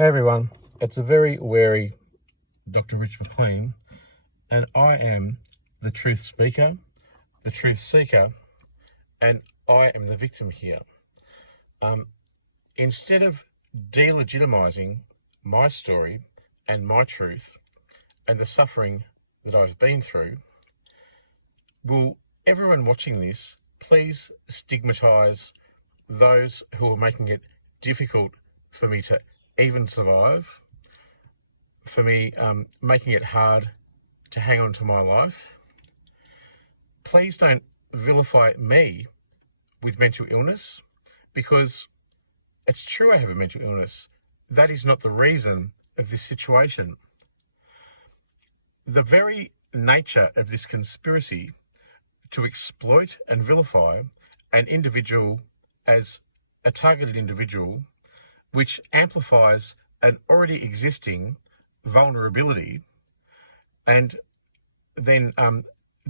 Hey everyone, it's a very wary Dr. Rich McLean, and I am the truth speaker, the truth seeker, and I am the victim here. Instead of delegitimizing my story and my truth and the suffering that I've been through, will everyone watching this please stigmatize those who are making it difficult for me to even survive, for me making it hard to hang on to my life. Please don't vilify me with mental illness, because it's true I have a mental illness. That is not the reason of this situation. The very nature of this conspiracy to exploit and vilify an individual as a targeted individual, which amplifies an already existing vulnerability, and then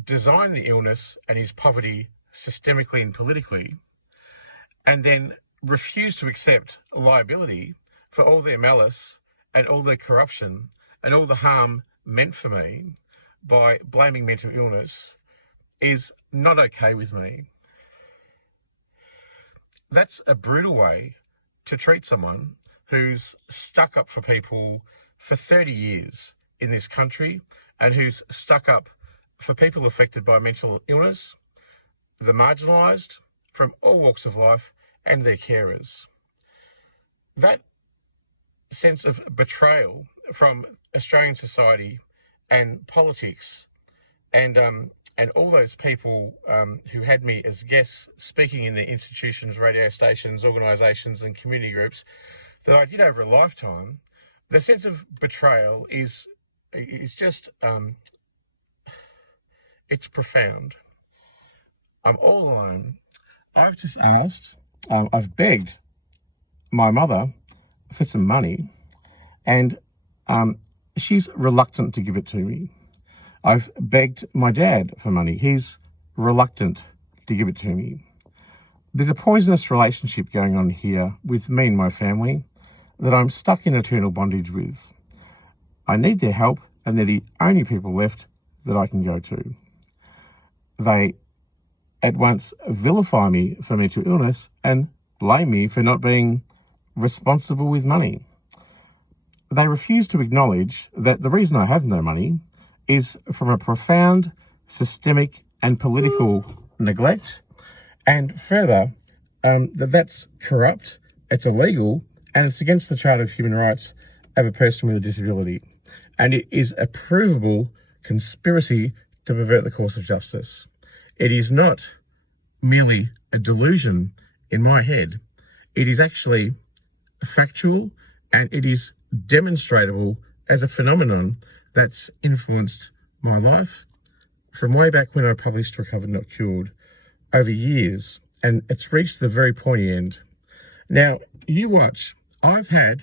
design the illness and his poverty systemically and politically, and then refuse to accept liability for all their malice and all their corruption and all the harm meant for me by blaming mental illness, is not okay with me. That's a brutal way to treat someone who's stuck up for people for 30 years in this country, and who's stuck up for people affected by mental illness, the marginalised from all walks of life, and their carers. That sense of betrayal from Australian society and politics, and all those people who had me as guests speaking in their institutions, radio stations, organisations and community groups that I did over a lifetime, the sense of betrayal is just, it's profound. I'm all alone. I've just asked, I've begged my mother for some money, and she's reluctant to give it to me. I've begged my dad for money. He's reluctant to give it to me. There's a poisonous relationship going on here with me and my family that I'm stuck in eternal bondage with. I need their help, and they're the only people left that I can go to. They at once vilify me for mental illness and blame me for not being responsible with money. They refuse to acknowledge that the reason I have no money is from a profound systemic and political neglect, and further, that's corrupt, it's illegal, and it's against the Charter of Human Rights of a person with a disability. And it is a provable conspiracy to pervert the course of justice. It is not merely a delusion in my head. It is actually factual, and it is demonstrable as a phenomenon that's influenced my life from way back when I published Recovered Not Cured over years, and it's reached the very pointy end. Now, you watch. I've had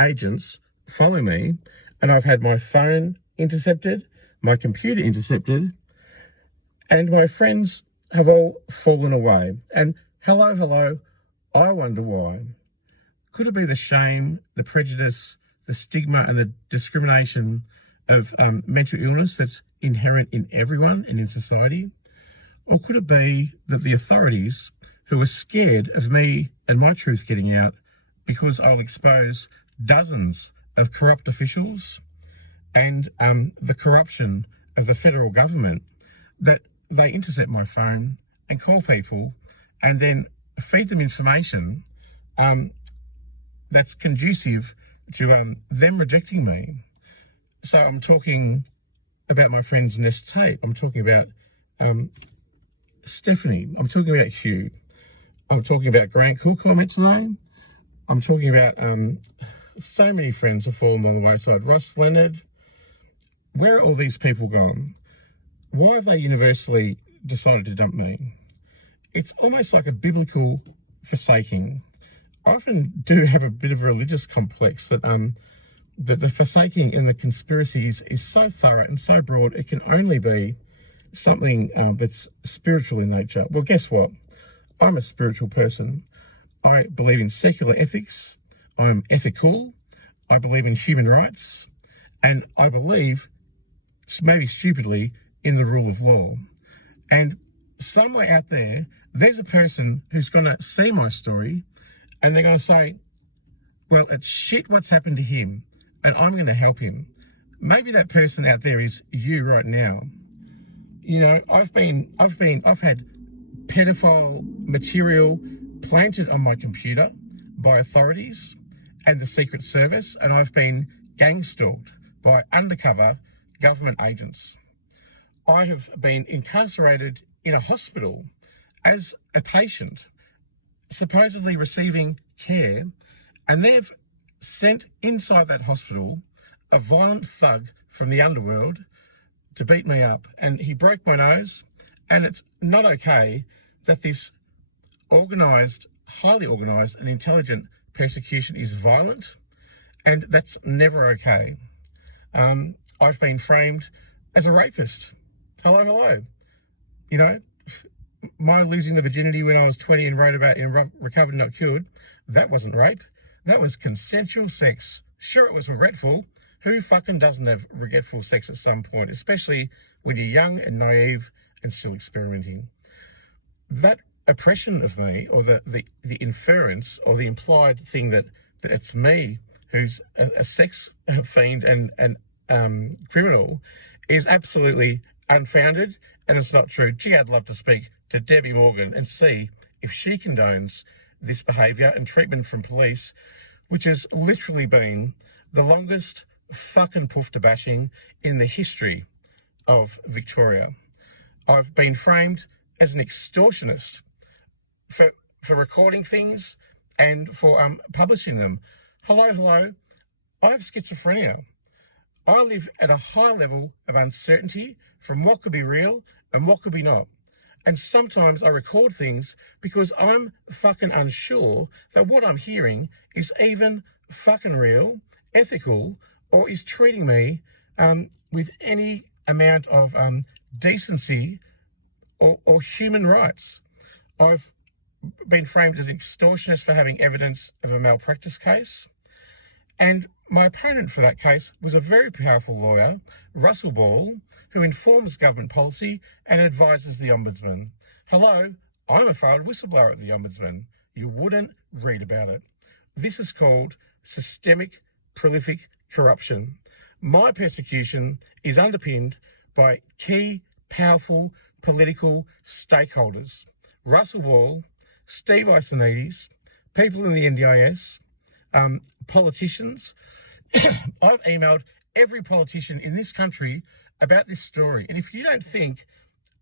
agents follow me, and I've had my phone intercepted, my computer intercepted, and my friends have all fallen away. And hello, I wonder why. Could it be the shame, the prejudice, the stigma and the discrimination of mental illness that's inherent in everyone and in society? Or could it be that the authorities, who are scared of me and my truth getting out because I'll expose dozens of corrupt officials and the corruption of the federal government, that they intercept my phone and call people and then feed them information that's conducive to them rejecting me? So I'm talking about my friend's Nest Tape. I'm talking about Stephanie. I'm talking about Hugh. I'm talking about Grant Cook I met today. I'm talking about so many friends have fallen on the wayside. Ross Leonard. Where are all these people gone? Why have they universally decided to dump me? It's almost like a biblical forsaking. I often do have a bit of a religious complex that the forsaking and the conspiracies is so thorough and so broad, it can only be something that's spiritual in nature. Well, guess what? I'm a spiritual person. I believe in secular ethics. I'm ethical. I believe in human rights, and I believe, maybe stupidly, in the rule of law. And somewhere out there, there's a person who's going to see my story and they're going to say, well, it's shit what's happened to him and I'm going to help him. Maybe that person out there is you right now. You know, I've had pedophile material planted on my computer by authorities and the Secret Service, and I've been gang stalked by undercover government agents. I have been incarcerated in a hospital as a patient, supposedly receiving care, and they've sent inside that hospital a violent thug from the underworld to beat me up. And he broke my nose, and it's not okay that this organised, highly organised and intelligent persecution is violent, and that's never okay. I've been framed as a rapist. Hello. You know, my losing the virginity when I was 20 and wrote about in Recovered Not Cured, that wasn't rape. That was consensual sex. Sure, it was regretful. Who fucking doesn't have regretful sex at some point, especially when you're young and naive and still experimenting? That oppression of me, or the inference or the implied thing that it's me who's a sex fiend and criminal, is absolutely unfounded, and it's not true. Gee, I'd love to speak to Debbie Morgan and see if she condones this behaviour and treatment from police, which has literally been the longest fucking poofter bashing in the history of Victoria. I've been framed as an extortionist for recording things and for publishing them. Hello. I have schizophrenia. I live at a high level of uncertainty from what could be real and what could be not. And sometimes I record things because I'm fucking unsure that what I'm hearing is even fucking real, ethical, or is treating me with any amount of decency or human rights. I've been framed as an extortionist for having evidence of a malpractice case. And my opponent for that case was a very powerful lawyer, Russell Ball, who informs government policy and advises the Ombudsman. Hello, I'm a failed whistleblower at the Ombudsman. You wouldn't read about it. This is called systemic, prolific corruption. My persecution is underpinned by key, powerful political stakeholders. Russell Ball, Steve Isonides, people in the NDIS, politicians. I've emailed every politician in this country about this story. And if you don't think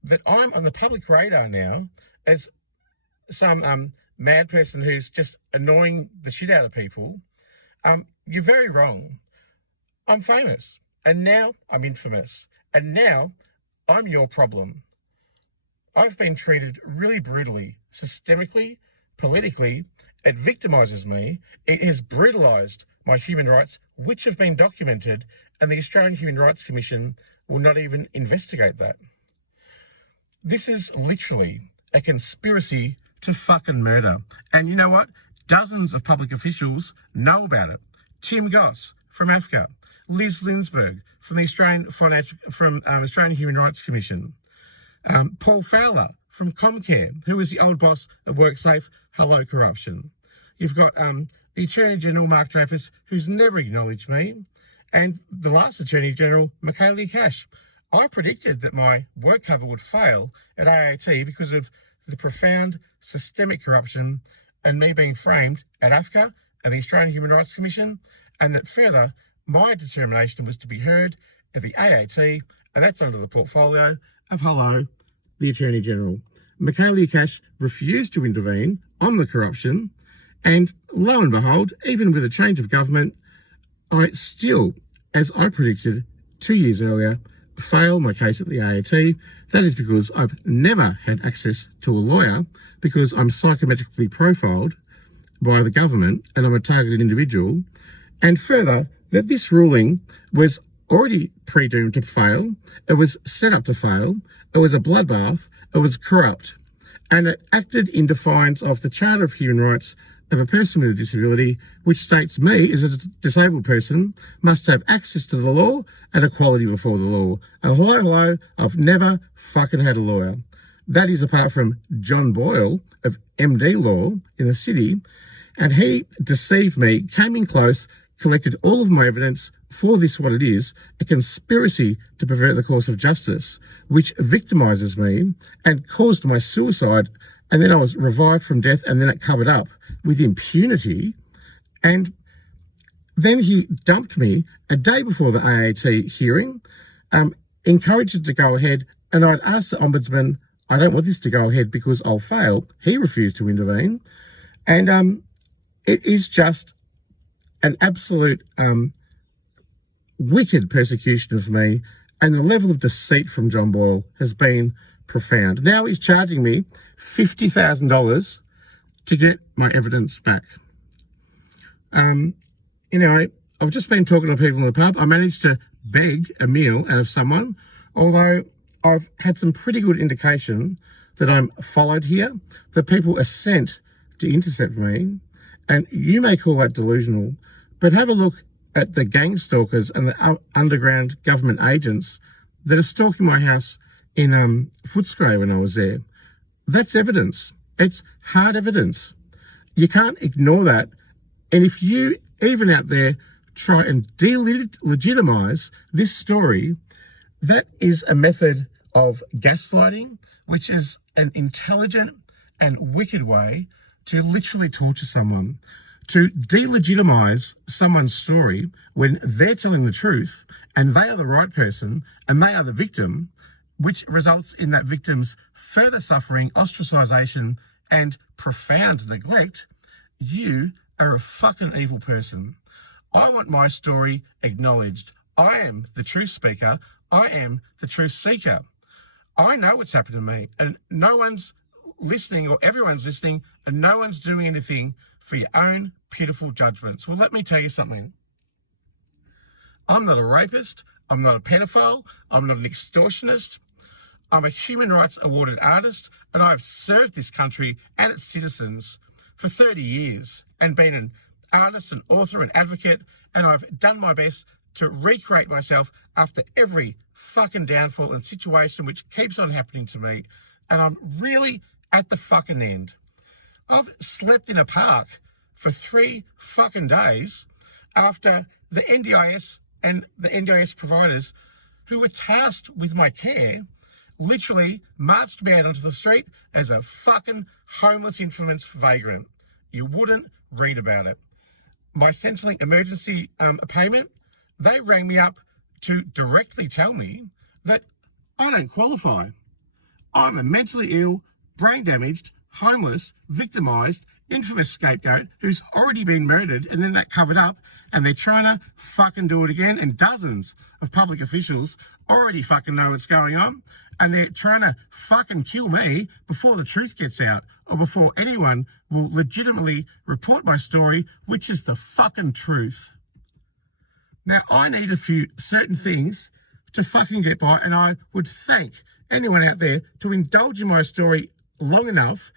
that I'm on the public radar now as some mad person who's just annoying the shit out of people, you're very wrong. I'm famous, and now I'm infamous, and now I'm your problem. I've been treated really brutally, systemically, politically. It victimises me. It has brutalised my human rights, which have been documented, and the Australian Human Rights Commission will not even investigate that. This is literally a conspiracy to fucking murder. And you know what? Dozens of public officials know about it. Tim Goss from AFCA, Liz Linsberg from the Australian Human Rights Commission, Paul Fowler from Comcare, who was the old boss of WorkSafe. Hello, corruption. You've got the Attorney General, Mark Dreyfus, who's never acknowledged me, and the last Attorney General, Michaelia Cash. I predicted that my work cover would fail at AAT because of the profound systemic corruption and me being framed at AFCA and the Australian Human Rights Commission, and that further, my determination was to be heard at the AAT, and that's under the portfolio of Hello, the Attorney General. Michaelia Cash refused to intervene on the corruption, and lo and behold, even with a change of government, I still, as I predicted 2 years earlier, fail my case at the AAT. That is because I've never had access to a lawyer because I'm psychometrically profiled by the government and I'm a targeted individual. And further, that this ruling was already predoomed to fail. It was set up to fail. It was a bloodbath. It was corrupt. And it acted in defiance of the Charter of Human Rights, of a person with a disability, which states me as a disabled person must have access to the law and equality before the law. And hello, I've never fucking had a lawyer. That is apart from John Boyle of MD Law in the city. And he deceived me, came in close, collected all of my evidence for this, what it is, a conspiracy to pervert the course of justice, which victimises me and caused my suicide. And then I was revived from death, and then it covered up with impunity. And then he dumped me a day before the AAT hearing, encouraged it to go ahead. And I'd asked the Ombudsman, I don't want this to go ahead because I'll fail. He refused to intervene. And it is just an absolute wicked persecution of me. And the level of deceit from John Boyle has been profound. Now he's charging me $50,000 to get my evidence back. I've just been talking to people in the pub. I managed to beg a meal out of someone, although I've had some pretty good indication that I'm followed here, that people are sent to intercept me. And you may call that delusional, but have a look at the gang stalkers and the underground government agents that are stalking my house in Footscray when I was there. That's evidence. It's hard evidence. You can't ignore that. And if you, even out there, try and delegitimize this story, that is a method of gaslighting, which is an intelligent and wicked way to literally torture someone, to delegitimize someone's story when they're telling the truth and they are the right person and they are the victim, which results in that victim's further suffering, ostracization, and profound neglect. You are a fucking evil person. I want my story acknowledged. I am the truth speaker. I am the truth seeker. I know what's happened to me, and no one's listening, or everyone's listening, and no one's doing anything for your own pitiful judgments. Well, let me tell you something. I'm not a rapist. I'm not a pedophile. I'm not an extortionist. I'm a human rights awarded artist, and I've served this country and its citizens for 30 years and been an artist, an author, an advocate, and I've done my best to recreate myself after every fucking downfall and situation which keeps on happening to me. And I'm really at the fucking end. I've slept in a park for 3 fucking days after the NDIS and the NDIS providers who were tasked with my care literally marched me out onto the street as a fucking homeless infamous vagrant. You wouldn't read about it. My Centrelink emergency payment, they rang me up to directly tell me that I don't qualify. I'm a mentally ill, brain damaged, homeless, victimised, infamous scapegoat who's already been murdered, and then that covered up, and they're trying to fucking do it again, and dozens of public officials already fucking know what's going on, and they're trying to fucking kill me before the truth gets out, or before anyone will legitimately report my story, which is the fucking truth. Now, I need a few certain things to fucking get by, and I would thank anyone out there to indulge in my story long enough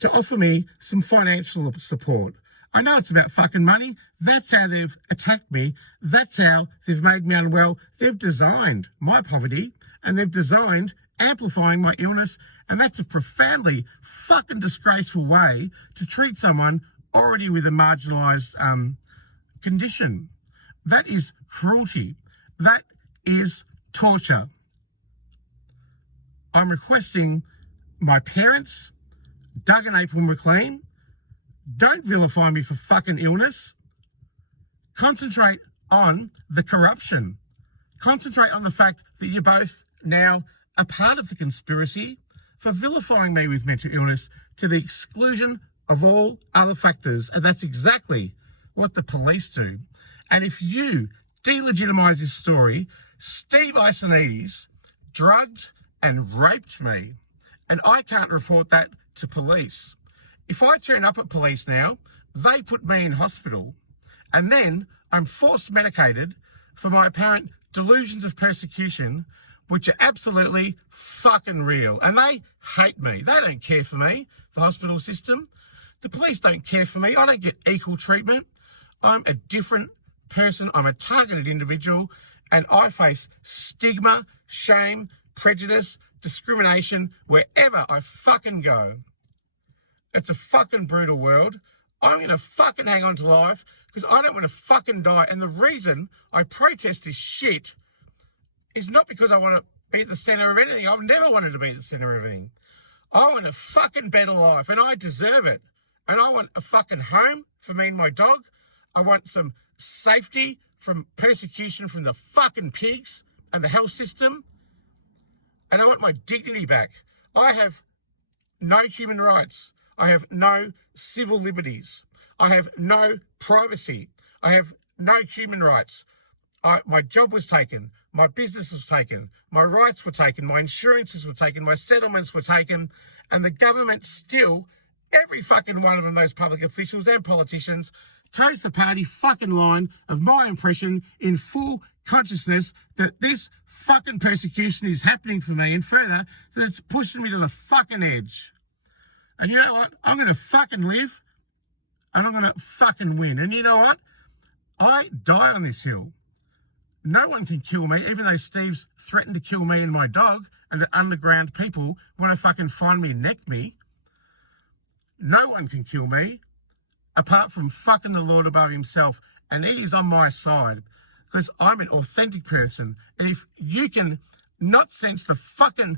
to offer me some financial support. I know it's about fucking money. That's how they've attacked me. That's how they've made me unwell. They've designed my poverty, and they've designed amplifying my illness, and that's a profoundly fucking disgraceful way to treat someone already with a marginalised condition. That is cruelty. That is torture. I'm requesting my parents, Doug and April McLean, don't vilify me for fucking illness. Concentrate on the corruption. Concentrate on the fact that you're both now a part of the conspiracy for vilifying me with mental illness to the exclusion of all other factors. And that's exactly what the police do. And if you delegitimise this story, Steve Isonides drugged and raped me, and I can't report that to police. If I turn up at police now, they put me in hospital, and then I'm forced medicated for my apparent delusions of persecution, which are absolutely fucking real. And they hate me. They don't care for me, the hospital system. The police don't care for me. I don't get equal treatment. I'm a different person. I'm a targeted individual, and I face stigma, shame, prejudice, discrimination wherever I fucking go. It's a fucking brutal world. I'm going to fucking hang on to life because I don't want to fucking die. And the reason I protest this shit is not because I want to be at the centre of anything. I've never wanted to be at the centre of anything. I want a fucking better life, and I deserve it. And I want a fucking home for me and my dog. I want some safety from persecution from the fucking pigs and the health system. And I want my dignity back. I have no human rights. I have no civil liberties. I have no privacy. I have no human rights. My job was taken. My business was taken. My rights were taken. My insurances were taken. My settlements were taken. And the government still, every fucking one of them, those public officials and politicians, toes the party fucking line of my impression in full consciousness that this fucking persecution is happening for me, and further, that it's pushing me to the fucking edge. And you know what? I'm going to fucking live, and I'm going to fucking win. And you know what? I die on this hill. No one can kill me, even though Steve's threatened to kill me and my dog, and the underground people want to fucking find me and neck me. No one can kill me, apart from fucking the Lord above himself. And he is on my side, because I'm an authentic person. And if you can not sense the fucking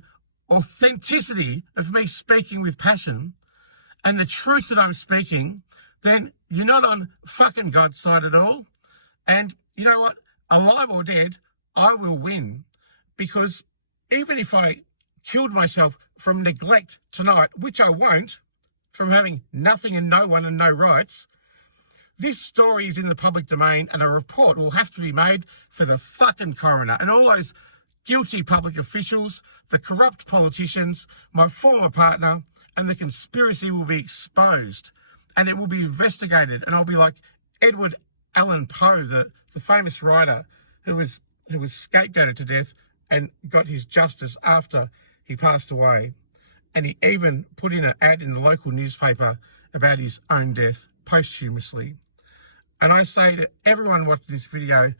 authenticity of me speaking with passion and the truth that I'm speaking, then you're not on fucking God's side at all. And you know what? Alive or dead, I will win. Because even if I killed myself from neglect tonight, which I won't, from having nothing and no one and no rights, this story is in the public domain, and a report will have to be made for the fucking coroner and all those guilty public officials, the corrupt politicians, my former partner, and the conspiracy will be exposed, and it will be investigated. And I'll be like Edward Allan Poe, the famous writer who was scapegoated to death and got his justice after he passed away. And he even put in an ad in the local newspaper about his own death posthumously. And I say to everyone watching this video,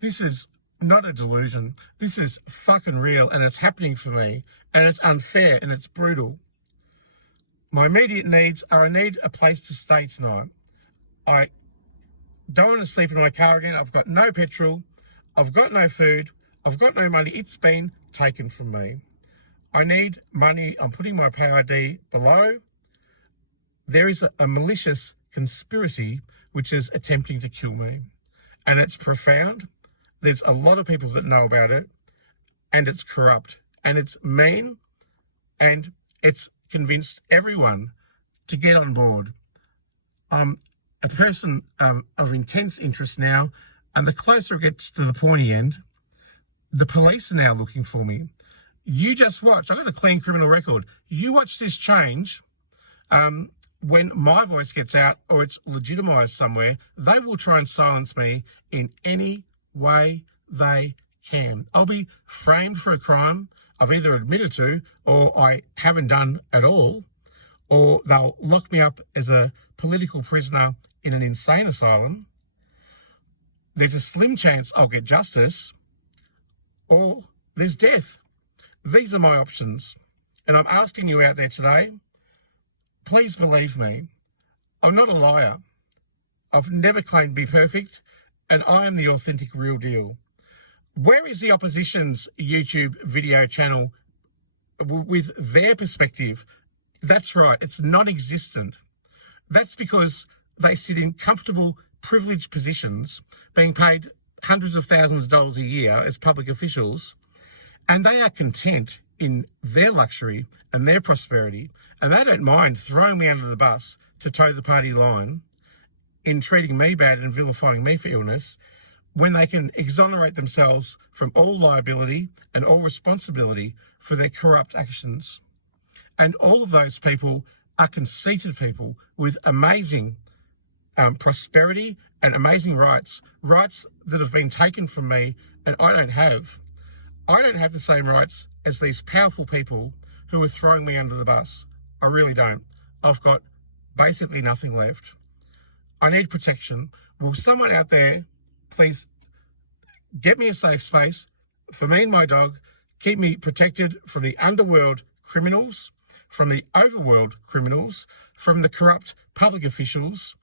this is not a delusion. This is fucking real, and it's happening for me, and it's unfair, and it's brutal. My immediate needs are, I need a place to stay tonight. I don't want to sleep in my car again. I've got no petrol. I've got no food. I've got no money. It's been taken from me. I need money. I'm putting my PayID below. There is a malicious conspiracy which is attempting to kill me. And it's profound. There's a lot of people that know about it. And it's corrupt. And it's mean. And it's convinced everyone to get on board. I'm a person of intense interest now. And the closer it gets to the pointy end, the police are now looking for me. You just watch. I've got a clean criminal record. You watch this change. When my voice gets out or it's legitimised somewhere, they will try and silence me in any way they can. I'll be framed for a crime I've either admitted to or I haven't done at all, or they'll lock me up as a political prisoner in an insane asylum. There's a slim chance I'll get justice, or there's death. These are my options. And I'm asking you out there today, please believe me. I'm not a liar. I've never claimed to be perfect, and I am the authentic real deal. Where is the opposition's YouTube video channel with their perspective? That's right, it's non-existent. That's because they sit in comfortable, privileged positions, being paid hundreds of thousands of dollars a year as public officials, and they are content in their luxury and their prosperity, and they don't mind throwing me under the bus to toe the party line in treating me bad and vilifying me for illness, when they can exonerate themselves from all liability and all responsibility for their corrupt actions. And all of those people are conceited people with amazing prosperity and amazing rights that have been taken from me, and I don't have. I don't have the same rights as these powerful people who are throwing me under the bus. I really don't. I've got basically nothing left. I need protection. Will someone out there please get me a safe space for me and my dog, keep me protected from the underworld criminals, from the overworld criminals, from the corrupt public officials,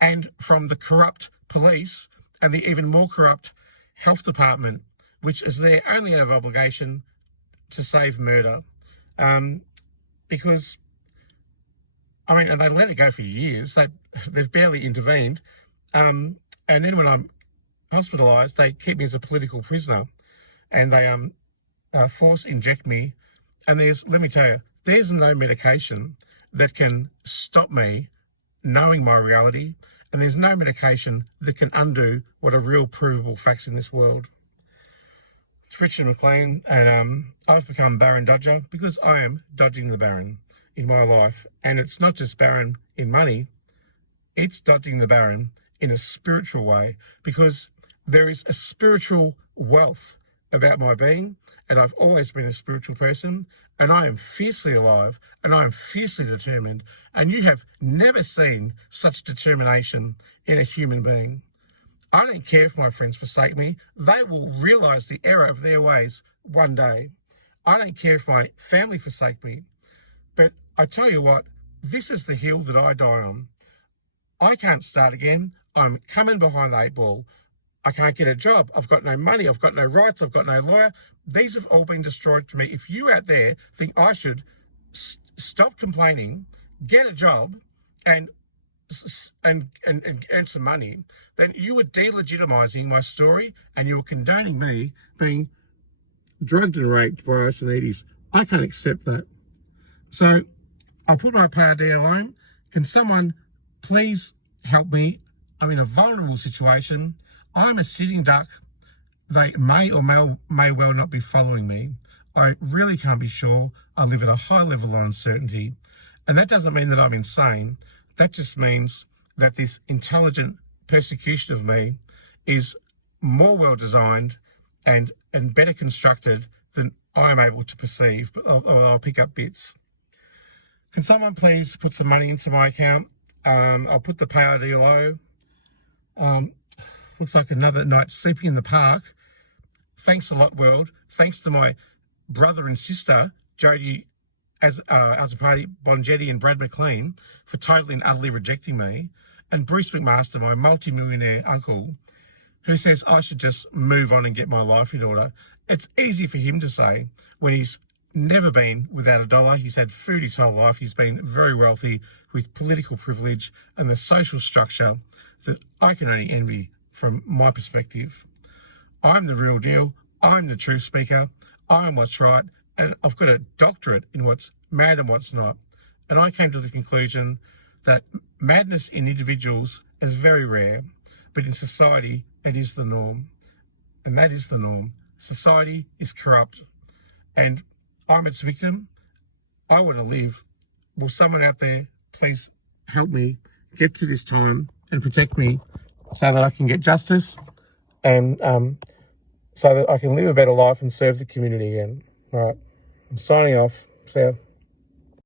and from the corrupt police and the even more corrupt health department, which is their only out of obligation to save murder. Because, I mean, and they let it go for years. They've barely intervened. And then when I'm hospitalised, they keep me as a political prisoner, and they force inject me. And let me tell you, there's no medication that can stop me knowing my reality, and there's no medication that can undo what are real provable facts in this world. It's Richard McLean, and I've become Barran Dodger because I am dodging the Barran in my life. And it's not just Barran in money, it's dodging the Barran in a spiritual way, because there is a spiritual wealth about my being, and I've always been a spiritual person, and I am fiercely alive, and I am fiercely determined, and you have never seen such determination in a human being. I don't care if my friends forsake me. They will realise the error of their ways one day. I don't care if my family forsake me. But I tell you what, this is the hill that I die on. I can't start again. I'm coming behind the 8 ball. I can't get a job. I've got no money. I've got no rights. I've got no lawyer. These have all been destroyed for me. If you out there think I should stop complaining, get a job, and earn some money, then you are delegitimizing my story, and you are condoning me being drugged and raped by Arsenidis. I can't accept that. So I put my PayID alone. Can someone please help me? I'm in a vulnerable situation. I'm a sitting duck. They may or may well not be following me. I really can't be sure. I live at a high level of uncertainty. And that doesn't mean that I'm insane. That just means that this intelligent persecution of me is more well designed and better constructed than I am able to perceive. But I'll pick up bits. Can someone please put some money into my account? I'll put the PayID low. Looks like another night sleeping in the park. Thanks a lot, world. Thanks to my brother and sister, Jodie Azzopardi, Bongetti and Brad McLean, for totally and utterly rejecting me. And Bruce McMaster, my multi-millionaire uncle, who says I should just move on and get my life in order. It's easy for him to say when he's never been without a dollar. He's had food his whole life. He's been very wealthy with political privilege and the social structure that I can only envy from my perspective. I'm the real deal. I'm the truth speaker. I am what's right. And I've got a doctorate in what's mad and what's not. And I came to the conclusion that madness in individuals is very rare, but in society, it is the norm. And that is the norm. Society is corrupt. And I'm its victim. I want to live. Will someone out there please help me get through this time and protect me so that I can get justice and so that I can live a better life and serve the community again. All right. I'm signing off. See ya.